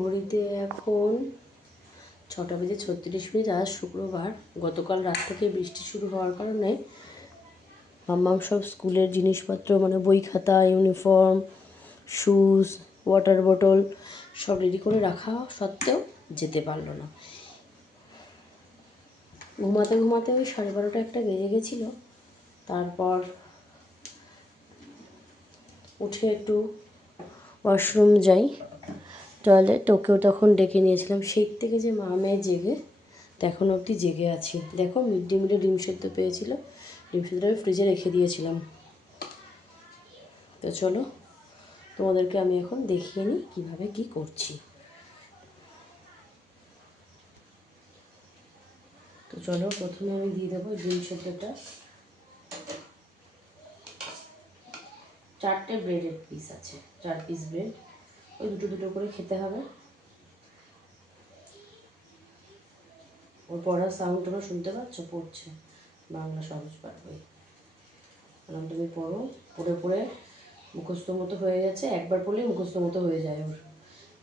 ঘড়িতে এখন 6:36। আজ শুক্রবার। গতকাল রাত থেকে বৃষ্টি শুরু হওয়ার কারণে মাম্মাম সব স্কুলের জিনিসপত্র মানে বই খাতা, ইউনিফর্ম, শুজ, ওয়াটার বোতল সব রেডি করে রাখা সত্ত্বেও যেতে পারলো না। ঘুমাতে ঘুমাতে ওই 12:30 একটা বেজে গেছিলো। তারপর উঠে একটু ওয়াশরুম যাই, টয়লেট, ওকেও তখন ডেকে নিয়েছিলাম। সেই থেকে যে মা মেয়ে জেগে, তো এখন অবধি জেগে আছি। দেখো মিড ডে মিলে ডিম সেদ্ধ পেয়েছিল, ডিম সেদ্ধটা আমি ফ্রিজে রেখে দিয়েছিলাম। তো চলো তোমাদেরকে আমি এখন দেখিয়ে নিই কীভাবে কী করছি। তো চলো প্রথমে আমি দিয়ে দেবো ডিম সেদ্ধটা। 4টে ব্রেডের পিস আছে, 4 পিস ব্রেড, ওই দুটো দুটো করে খেতে হবে। ওর পড়ার সাউন্ড তোমরা শুনতে পাচ্ছ? পড়ছে বাংলা সহজ পাঠ বই। কারণ তুমি পড়ো, পড়ে পড়ে মুখস্থ মতো হয়ে গেছে। একবার পড়লেই মুখস্থ মতো হয়ে যায় ওর।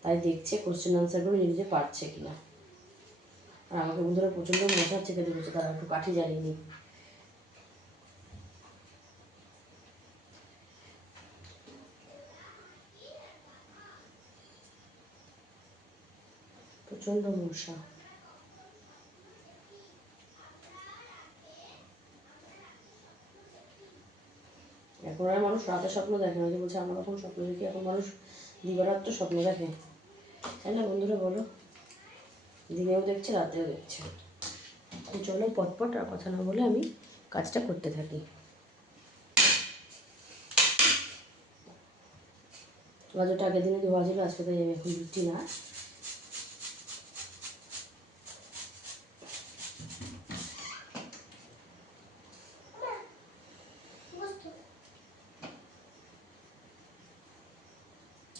তাই দেখছে কোশ্চেন আনসারগুলো নিজে পারছে কিনা। আর আমাকে বন্ধুরা প্রচণ্ড মশা চেপে ধরেছে, তারা একটু কাঠি জ্বালিয়ে নিই। প্রচণ্ড মশা। এখন আর মানুষ রাতে স্বপ্ন দেখে না, যে বলছে আমরা এখন স্বপ্ন দেখি। এখন মানুষ দিবারাত্র স্বপ্ন দেখে, তাই না বন্ধুরা বলো? দিনেও দেখছে, রাতেও দেখছে। চলো পটপট আর কথা না বলে আমি কাজটা করতে থাকি। গাজরটা আগের দিনে ধোয়া ছিল, আজকে তাই আমি এখন দিচ্ছি না।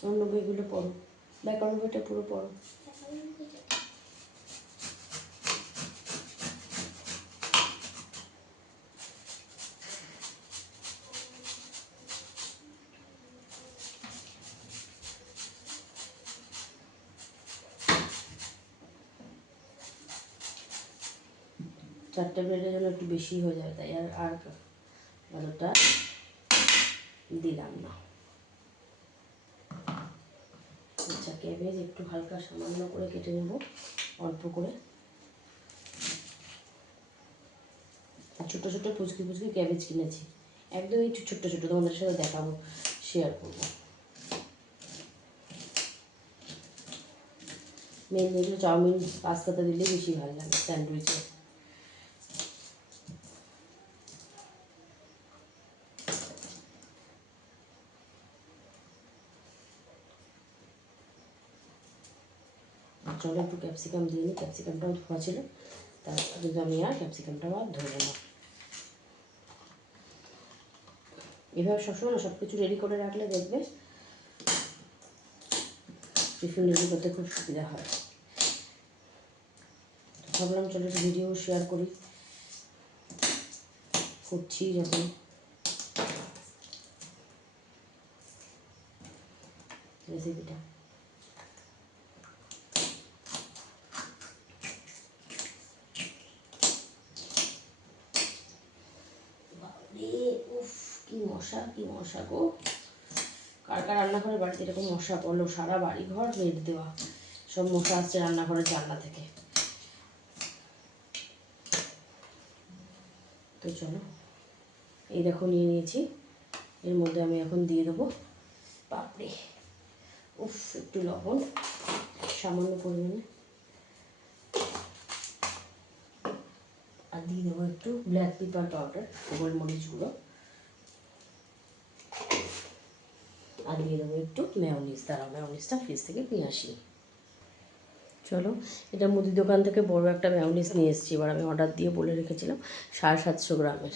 অন্য বইগুলো পড়ো, ব্যাকরণ বইটা পুরো পড়ো। চারটে ব্রেডের জন্য একটু বেশি হয়ে যায়, তাই আর গাজরটা দিলাম না। আচ্ছা, ক্যাবেজ একটু হালকা সামান্য করে কেটে নেব, অল্প করে। ছোটো ছোটো পুচকি পুচকি ক্যাবেজ কিনেছি, একদমই ছোট্টো ছোটো, তোমাদের সাথে দেখাবো, শেয়ার করবো। মেন যেগুলো চাউমিন পাস্তাতে দিলে বেশি ভালো লাগে, স্যান্ডউইচে। চলো একটু ক্যাপসিকাম দিয়ে নিই, ক্যাপসিকামটাও ধোয়া ছিল, তারপর কিন্তু আমি আর ক্যাপসিকামটাও আর ধরবো না। এভাবে সবসময় না সব কিছু রেডি করে রাখলে দেখবে টিফিন রেডি করতে খুব সুবিধা হয়। ভাবলাম চলো একটু ভিডিও শেয়ার করি, করছি যখন। রেসিপিটা উফ, কি মশা, কি মশা গো! কার কার রান্নাঘরে বাড়িতে এরকম মশা পড়লো? সারা বাড়ি ঘর নেট দেওয়া, সব মশা আসছে রান্নাঘরের জানলা থেকে। তো চলো, এই দেখো নিয়ে নিয়েছি, এর মধ্যে আমি এখন দিয়ে দেবো পাপড়ি। উফ, একটু লবণ সামান্য পরিমাণে, আর দিয়ে দেবো একটু ব্ল্যাক পেপার পাউডার, গোলমরিচ গুঁড়ো, আর দিয়ে দেবো একটু মেয়োনিজ। দাঁড়াও, মেয়োনিজটা ফ্রিজ থেকে নিয়ে আসি। চলো, এটা মুদি দোকান থেকে বড় একটা মেয়োনিজ নিয়ে এসেছি। এবার আমি অর্ডার দিয়ে বলে রেখেছিলাম 750 গ্রামের।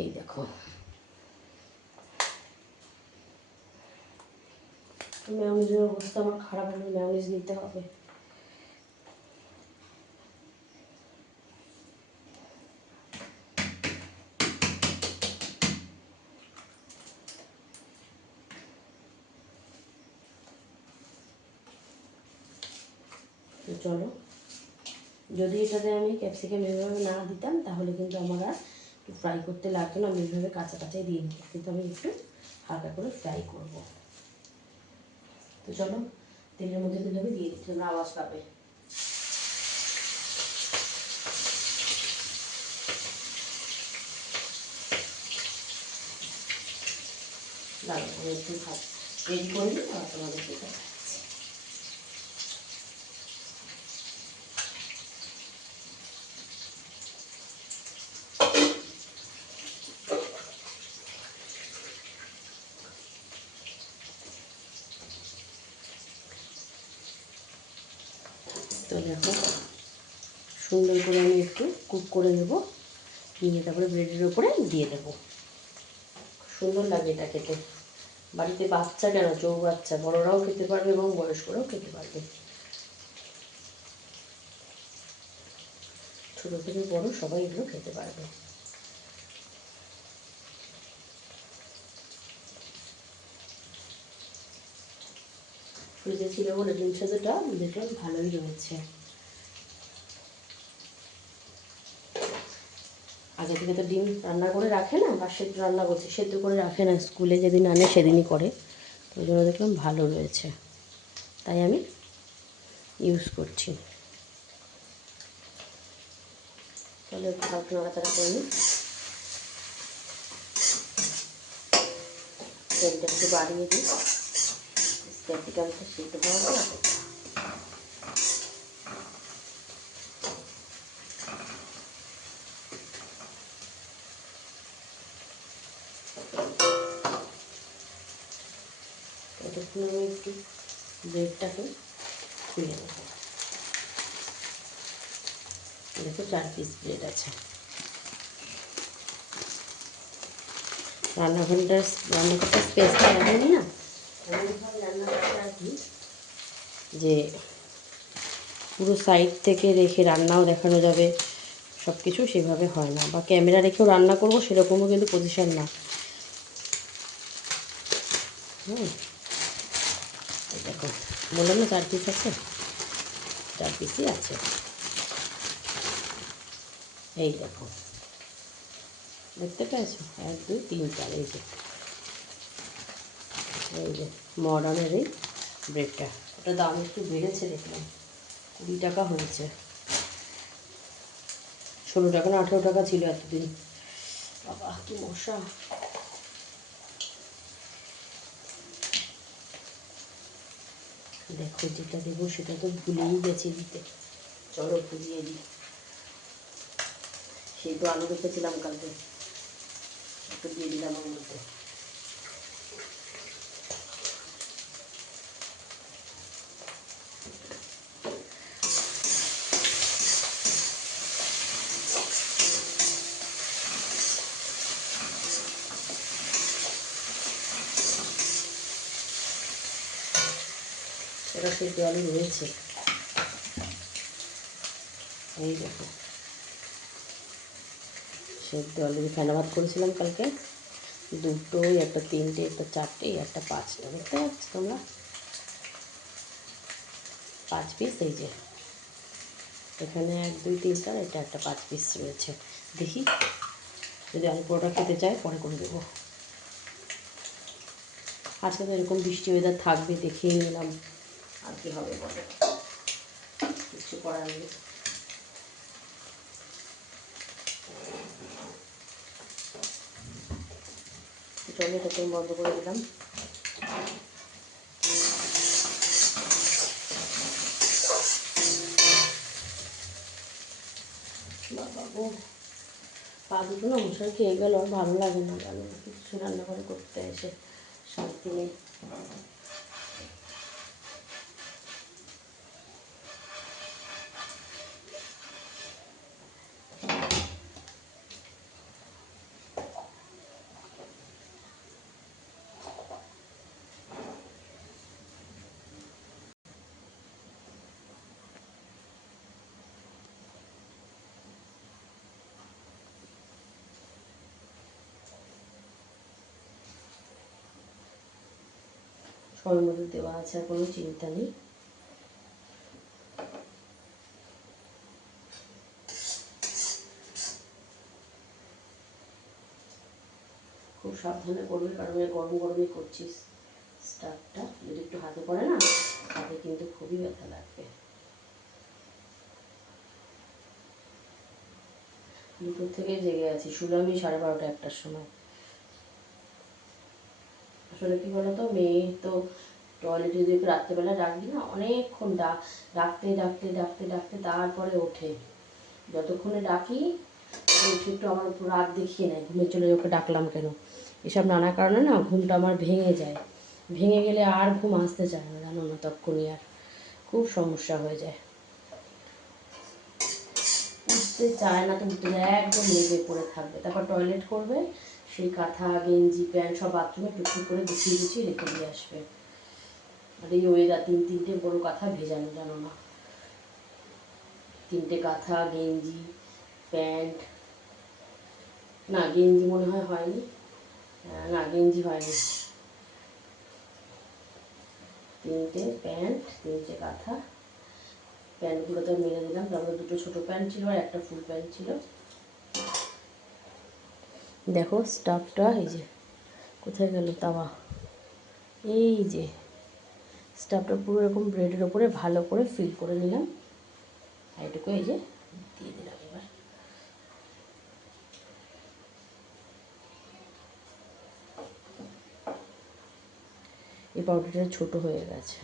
এই দেখো, মেয়োনিজের অবস্থা আমার খারাপ হলে মেয়োনিজ নিতে হবে। তো চলো, যদি এটাতে আমি ক্যাপসিকাম এভাবে না দিতাম তাহলে কিন্তু আমার আর একটু ফ্রাই করতে লাগতো না, আমি এইভাবে কাঁচা কাঁচাই দিয়ে দিতাম, কিন্তু আমি একটু হালকা করে ফ্রাই করব। তো চলো তেলের মধ্যে দিলে আমি দিয়ে দিচ্ছি, তোমরা আওয়াজ পাবে। দাঁড়াও আমি একটু ভাত রেডি করে নিই আর তোমাদেরকে দেখাচ্ছি। তো দেখো সুন্দর করে আমি একটু কুক করে নেব, নিয়ে তারপরে ব্রেডের ওপরে দিয়ে দেবো। সুন্দর লাগে এটা খেতে। বাড়িতে বাচ্চা কেন, চৌবাচ্চা, বড়রাও খেতে পারবে এবং বয়স্করাও খেতে পারবে, ছোটো থেকে বড় সবাই এগুলো খেতে পারবে। ফ্রিজে ছিল বলে ডিম সেদ্ধটা দেখলাম ভালোই রয়েছে। আগে থেকে তো ডিম রান্না করে রাখে না, বা সেদ্ধ রান্না করছে, সেদ্ধ করে রাখে না, স্কুলে যেদিন আনে সেদিনই করে, ওই জন্য দেখলাম ভালো রয়েছে, তাই আমি ইউজ করছি। তাহলে একটু হালকা নাড়াচাড়া করে নিই, তেলটা একটু বাড়িয়ে দিই, ক্যাপসিকামটা সিদ্ধ হওয়া না। ততক্ষণ আমি একটু ব্রেডটাকে খুলে নেব। দেখো 4 পিস ব্রেড আছে। রান্নাঘরটার স্পেসটা এমনই না, এমনভাবে রান্নাঘরটা আর কি, যে পুরো সাইড থেকে রেখে রান্নাও দেখানো যাবে, সব কিছু সেভাবে হয় না, বা ক্যামেরা রেখেও রান্না করবো সেরকমও কিন্তু পজিশন না। এই দেখো বললাম না 4 পিস আছে, 4 পিসই আছে। এই দেখো দেখতে পেয়েছো, 1 2 3 4, এই যে মডার্নের এই ব্রেডটা, ওটা দাম একটু বেড়েছে দেখলাম, 20 টাকা হয়েছে, 16 টাকা না 18 টাকা ছিল এতদিন। বাবা কি মশা। দেখো যেটা দেবো সেটা তো ভুলেই গেছি দিতে, চলো ভুলিয়ে দিই। সেই তো আলু রেখেছিলাম কালকে, একটু দিয়ে দিলাম ওর মধ্যে। এটা সেদ্ধ আলু রয়েছে, এই দেখো সেদ্ধ আলু ফেনা ভাত করেছিলাম কালকে, 2টো, একটা 3টে, একটা 4টে, একটা 5টা, দেখতে পাচ্ছ তোমরা, 5 পিস। এই যে এখানে 1 2 3 4, এটা একটা 5 পিস রয়েছে। দেখি যদি আলু পরোটা খেতে চায় পরে করে দেবো। আজকে তো এরকম বৃষ্টি ওয়েদার থাকবে, দেখিয়ে নিলাম, আর কি হবে বলো, কিছু করার নেই। জলে এটাকে বন্ধ করে দিলাম। বাবা গো, পা দুটো না মশাই খেয়ে গেল, আর ভালো লাগে না, জানো না, কিছু রান্নাঘরে করতে এসে শান্তি নেই। সময় মতো দেওয়া আছে, আর কোনো চিন্তা নেই। খুব সাবধানে করবে, কারণ গরম গরমই করছিস। স্টাফটা যদি একটু হাতে পড়ে না, হাতে কিন্তু খুবই ব্যথা লাগবে। দুপুর থেকে জেগে আছি, শুলাম 12:30 1টার সময়। আসলে কী বলতো, মেয়ে তো টয়লেটে যদি রাত্রেবেলা ডাকবি না, অনেকক্ষণ ডাকতে ডাকতে ডাকতে ডাকতে তারপরে ওঠে। যতক্ষণে ডাকি উঠে একটু আমার উপর রাত দেখিয়ে নেয়, ঘুমে চলে ওকে ডাকলাম কেন। এসব নানা কারণে না ঘুমটা আমার ভেঙে যায়। ভেঙে গেলে আর ঘুম আসতে চায় না, জানো না, তখনই আর খুব সমস্যা হয়ে যায়। উঠতে চায় না তো উঠতে যায়, একদম লেগে পড়ে থাকবে। তারপর টয়লেট করবে, সেই কাঁথা গেঞ্জি প্যান্ট সব বাথরুমে টুকটুক করে গুছিয়ে গুছিয়ে রেখে দিয়ে আসবে। আর এই ওয়েদার 3-3টে বড় কাঁথা ভেজানো, জানো না, 3টে কাঁথা গেঞ্জি প্যান্ট, না গেঞ্জি মনে হয় হয়নি, না গেঞ্জি হয়নি, 3টে প্যান্ট 3টে কাঁথা। প্যান্টগুলো তো মেরে দিলাম, তারপরে 2টো ছোটো প্যান্ট ছিল আর একটা ফুল প্যান্ট ছিল। দেখো স্টাফটা, এই যে কোথায় গেল তাওয়া, এই যে স্টাফটা পুরো এরকম ব্রেডের ওপরে ভালো করে ফিল করে নিলাম। এইটুকু এই যে দিয়ে দিলাম। এবার এই পাউডারটা ছোটো হয়ে গেছে।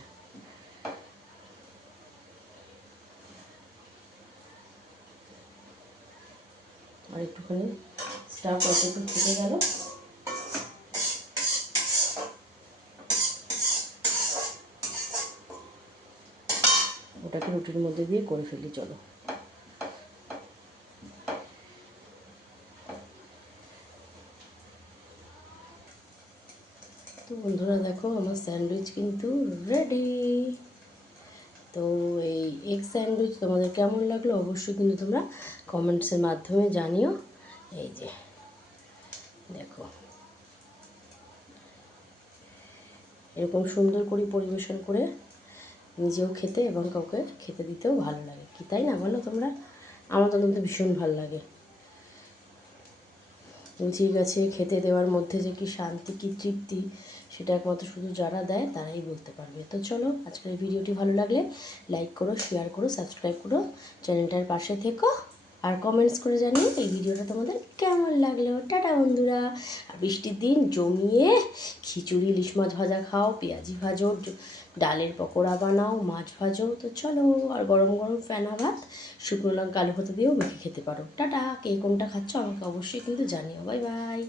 আর একটুখানি স্টাফ অতটুকু থেকে গেল, ওটাকে রুটির মধ্যে দিয়ে করে ফেলি। চলো, তো বন্ধুরা দেখো আমার স্যান্ডউইচ কিন্তু রেডি। তো এই এগ স্যান্ডউইচ তোমাদের কেমন লাগলো অবশ্যই কিন্তু তোমরা কমেন্টসের মাধ্যমে জানিও। এই যে দেখো, এরকম সুন্দর করে পরিবেশন করে নিজেও খেতে এবং কাউকে খেতে দিতেও ভালো লাগে, কি তাই না বলো তোমরা? আমার তো কিন্তু ভীষণ ভালো লাগে। লুচির কাছে খেতে দেওয়ার মধ্যে যে কি শান্তি, কি তৃপ্তি, সেটা একমাত্র শুধু যারা দেয় তারাই বলতে পারবে। তো চলো, আজকের এই ভিডিওটি ভালো লাগলে লাইক করো, শেয়ার করো, সাবস্ক্রাইব করো, চ্যানেলটার পাশে থেকো, আর কমেন্টস করে জানিও এই ভিডিওটা তোমাদের কেমন লাগলো। টাটা বন্ধুরা। আর বৃষ্টির দিন জমিয়ে খিচুড়ি, ইলিশ মাছ ভাজা খাও, পেঁয়াজি ভাজো, ডালের পকোড়া বানাও, মাছ ভাজো। তো চলো, আর গরম গরম ফেনা ভাত শুকনো লঙ্কা আলু ভাতে দিয়েও মেখে খেতে পারো। টাটা। কে কোনটা খাচ্ছ আমাকে অবশ্যই কিন্তু জানিও। Bye bye.